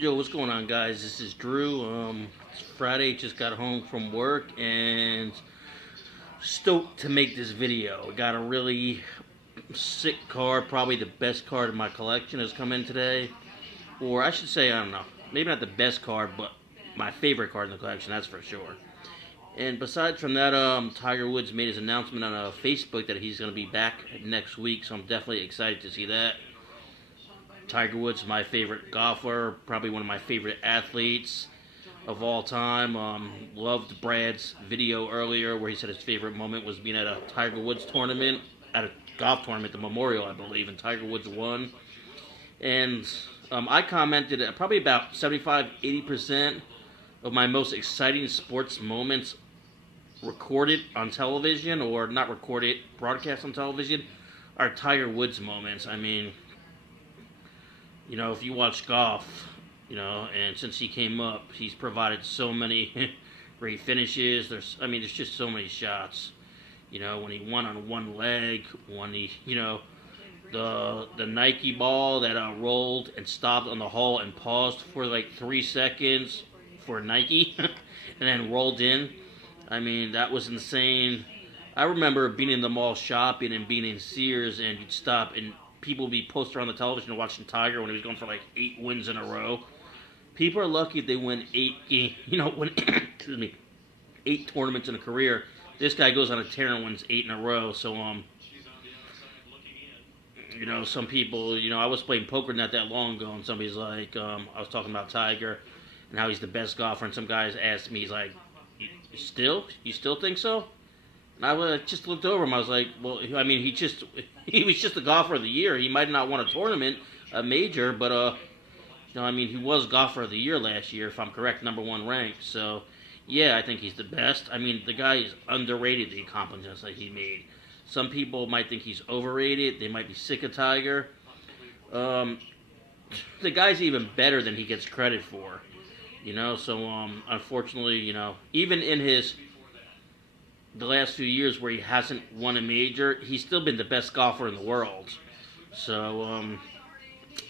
Yo, what's going on, guys? This is Drew. It's Friday, just got home from work and stoked to make this video. Got a really sick card, probably the best card in my collection has come in today. Or I should say, I don't know, maybe not the best card, but my favorite card in the collection, that's for sure. And besides from that, Tiger Woods made his announcement on Facebook that he's going to be back next week, so I'm definitely excited to see that. Tiger Woods is my favorite golfer, probably one of my favorite athletes of all time. Loved Brad's video earlier where he said his favorite moment was being at a Tiger Woods tournament, at a golf tournament, the Memorial, I believe, and Tiger Woods won. And I commented probably about 75-80% of my most exciting sports moments recorded on television, or not recorded, broadcast on television, are Tiger Woods moments. I mean, if you watch golf, and since he came up, he's provided so many great finishes. There's just so many shots. When he won on one leg, when the Nike ball that rolled and stopped on the hole and paused for like 3 seconds for Nike, and then rolled in. I mean, that was insane. I remember being in the mall shopping and being in Sears, and you'd stop and people would be posted on the television watching Tiger when he was going for like 8 wins in a row. People are lucky if they win win excuse me, 8 tournaments in a career. This guy goes on a tear and wins 8 in a row. So some people, I was playing poker not that long ago, and somebody's like, I was talking about Tiger and how he's the best golfer, and some guys asked me, he's like, you still think so? And I just looked over him. I was like, well, I mean, he was just the golfer of the year. He might not won a tournament, a major, but he was golfer of the year last year, if I'm correct, #1 ranked. So, yeah, I think he's the best. I mean, the guy is underrated, the accomplishments that he made. Some people might think he's overrated. They might be sick of Tiger. The guy's even better than he gets credit for. So unfortunately, even in the last few years where he hasn't won a major, he's still been the best golfer in the world. So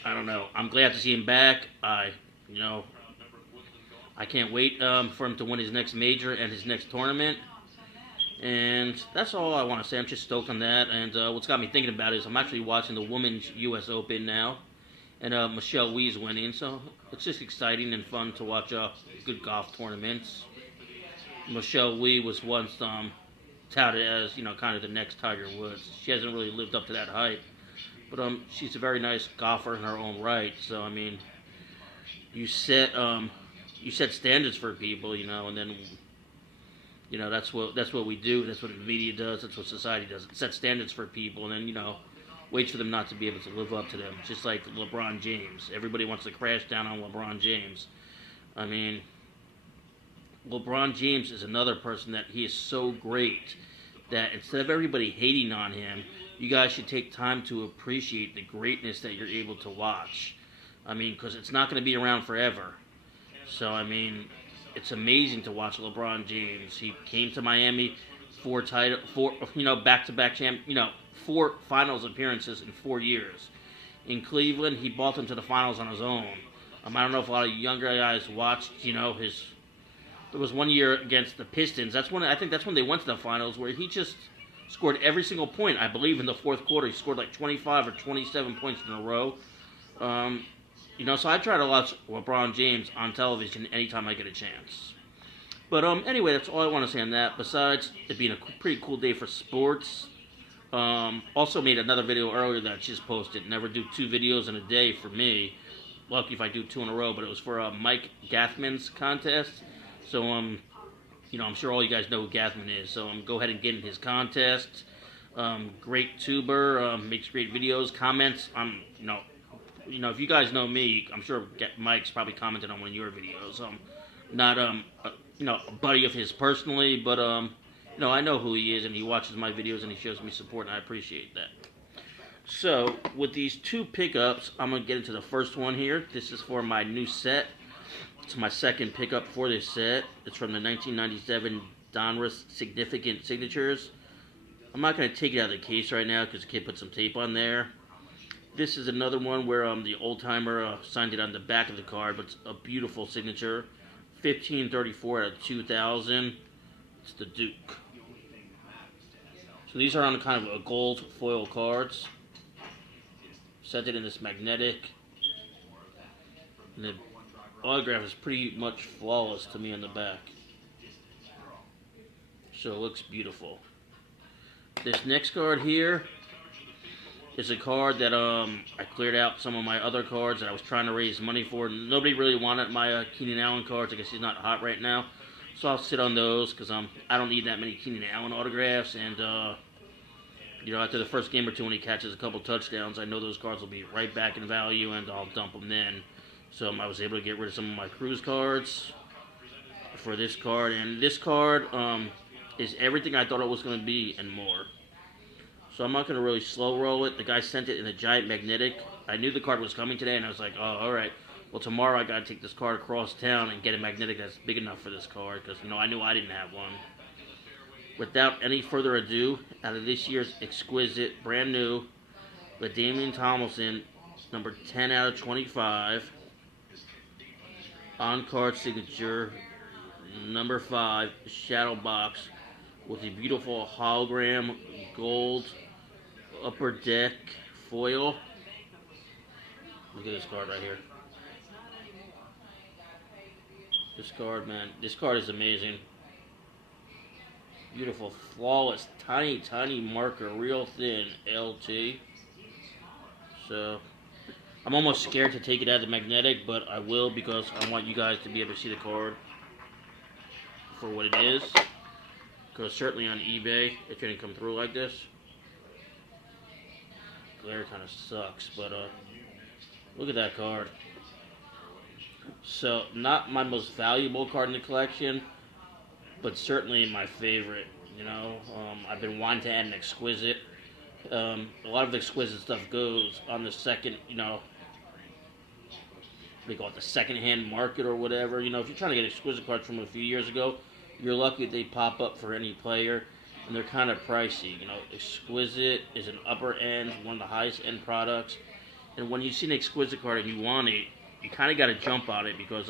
I don't know. I'm glad to see him back. I can't wait for him to win his next major and his next tournament. And that's all I want to say. I'm just stoked on that. And what's got me thinking about it is I'm actually watching the Women's U.S. Open now. And Michelle Wee's winning, so it's just exciting and fun to watch good golf tournaments. Michelle Wee was once touted as, kind of the next Tiger Woods. She hasn't really lived up to that hype, but she's a very nice golfer in her own right. So I mean, you set standards for people, and then that's what we do. That's what the media does. That's what society does. It sets standards for people, and then waits for them not to be able to live up to them. Just like LeBron James. Everybody wants to crash down on LeBron James. I mean, LeBron James is another person that he is so great that instead of everybody hating on him, you guys should take time to appreciate the greatness that you're able to watch. I mean, because it's not going to be around forever. So, I mean, it's amazing to watch LeBron James. He came to Miami, 4 back-to-back champ, 4 finals appearances in 4 years. In Cleveland, he brought them to the finals on his own. I don't know if a lot of younger guys watched, there was one year against the Pistons. I think that's when they went to the finals, where he just scored every single point. I believe in the fourth quarter, he scored like 25 or 27 points in a row. So I try to watch LeBron James on television anytime I get a chance. But anyway, that's all I want to say on that. Besides it being a pretty cool day for sports. Also made another video earlier that I just posted. Never do 2 videos in a day for me. Lucky if I do 2 in a row, but it was for Mike Gathman's contest. So I'm sure all you guys know who Gathman is. So go ahead and get in his contest. Great tuber, makes great videos, comments. If you guys know me, I'm sure Mike's probably commented on one of your videos. Not a buddy of his personally, but I know who he is, and he watches my videos, and he shows me support, and I appreciate that. So, with these 2 pickups, I'm going to get into the first one here. This is for my new set. It's my second pickup for this set. It's from the 1997 Donruss Significant Signatures. I'm not going to take it out of the case right now because the kid put some tape on there. This is another one where the old timer signed it on the back of the card, but it's a beautiful signature. 1534 out of 2000. It's the Duke. So these are on kind of a gold foil cards. Sent it in this magnetic. And the autograph is pretty much flawless to me on the back. So it looks beautiful. This next card here is a card that I cleared out some of my other cards that I was trying to raise money for. Nobody really wanted my Keenan Allen cards. I guess he's not hot right now. So I'll sit on those because I don't need that many Keenan Allen autographs. And, you know, after the first game or two when he catches a couple touchdowns, I know those cards will be right back in value and I'll dump them then. So I was able to get rid of some of my Cruise cards for this card. And this card is everything I thought it was going to be and more. So I'm not going to really slow roll it. The guy sent it in a giant magnetic. I knew the card was coming today, and I was like, oh, all right. Well, tomorrow I got to take this card across town and get a magnetic that's big enough for this card because, you know, I knew I didn't have one. Without any further ado, out of this year's Exquisite, brand new, LaDainian Tomlinson, number 10 out of 25. On-card signature, number 5, shadow box with a beautiful hologram gold upper deck foil. Look at this card right here. This card, man, this card is amazing. Beautiful, flawless, tiny, tiny marker, real thin LT. So, I'm almost scared to take it out of the magnetic, but I will because I want you guys to be able to see the card for what it is. Because certainly on eBay, it didn't come through like this. Glare kind of sucks, but look at that card. So, not my most valuable card in the collection, but certainly my favorite. You know, I've been wanting to add an Exquisite. A lot of the Exquisite stuff goes on the second, you know, what do you call it, the second-hand market or whatever. You know, if you're trying to get Exquisite cards from a few years ago, you're lucky if they pop up for any player, and they're kind of pricey. You know, Exquisite is an upper end, one of the highest end products, and when you see an Exquisite card and you want it, you kind of got to jump on it because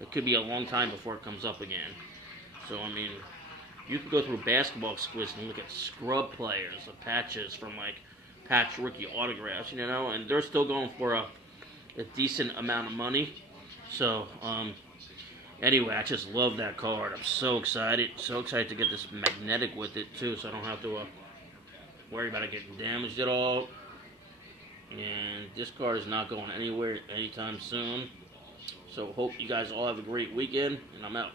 it could be a long time before it comes up again. So I mean, you can go through Basketball Exquisite and look at scrub players, the patches from like patch rookie autographs, you know, and they're still going for a decent amount of money. So anyway, I just love that card. I'm so excited to get this magnetic with it too, so I don't have to worry about it getting damaged at all. And this card is not going anywhere anytime soon. So hope you guys all have a great weekend, and I'm out.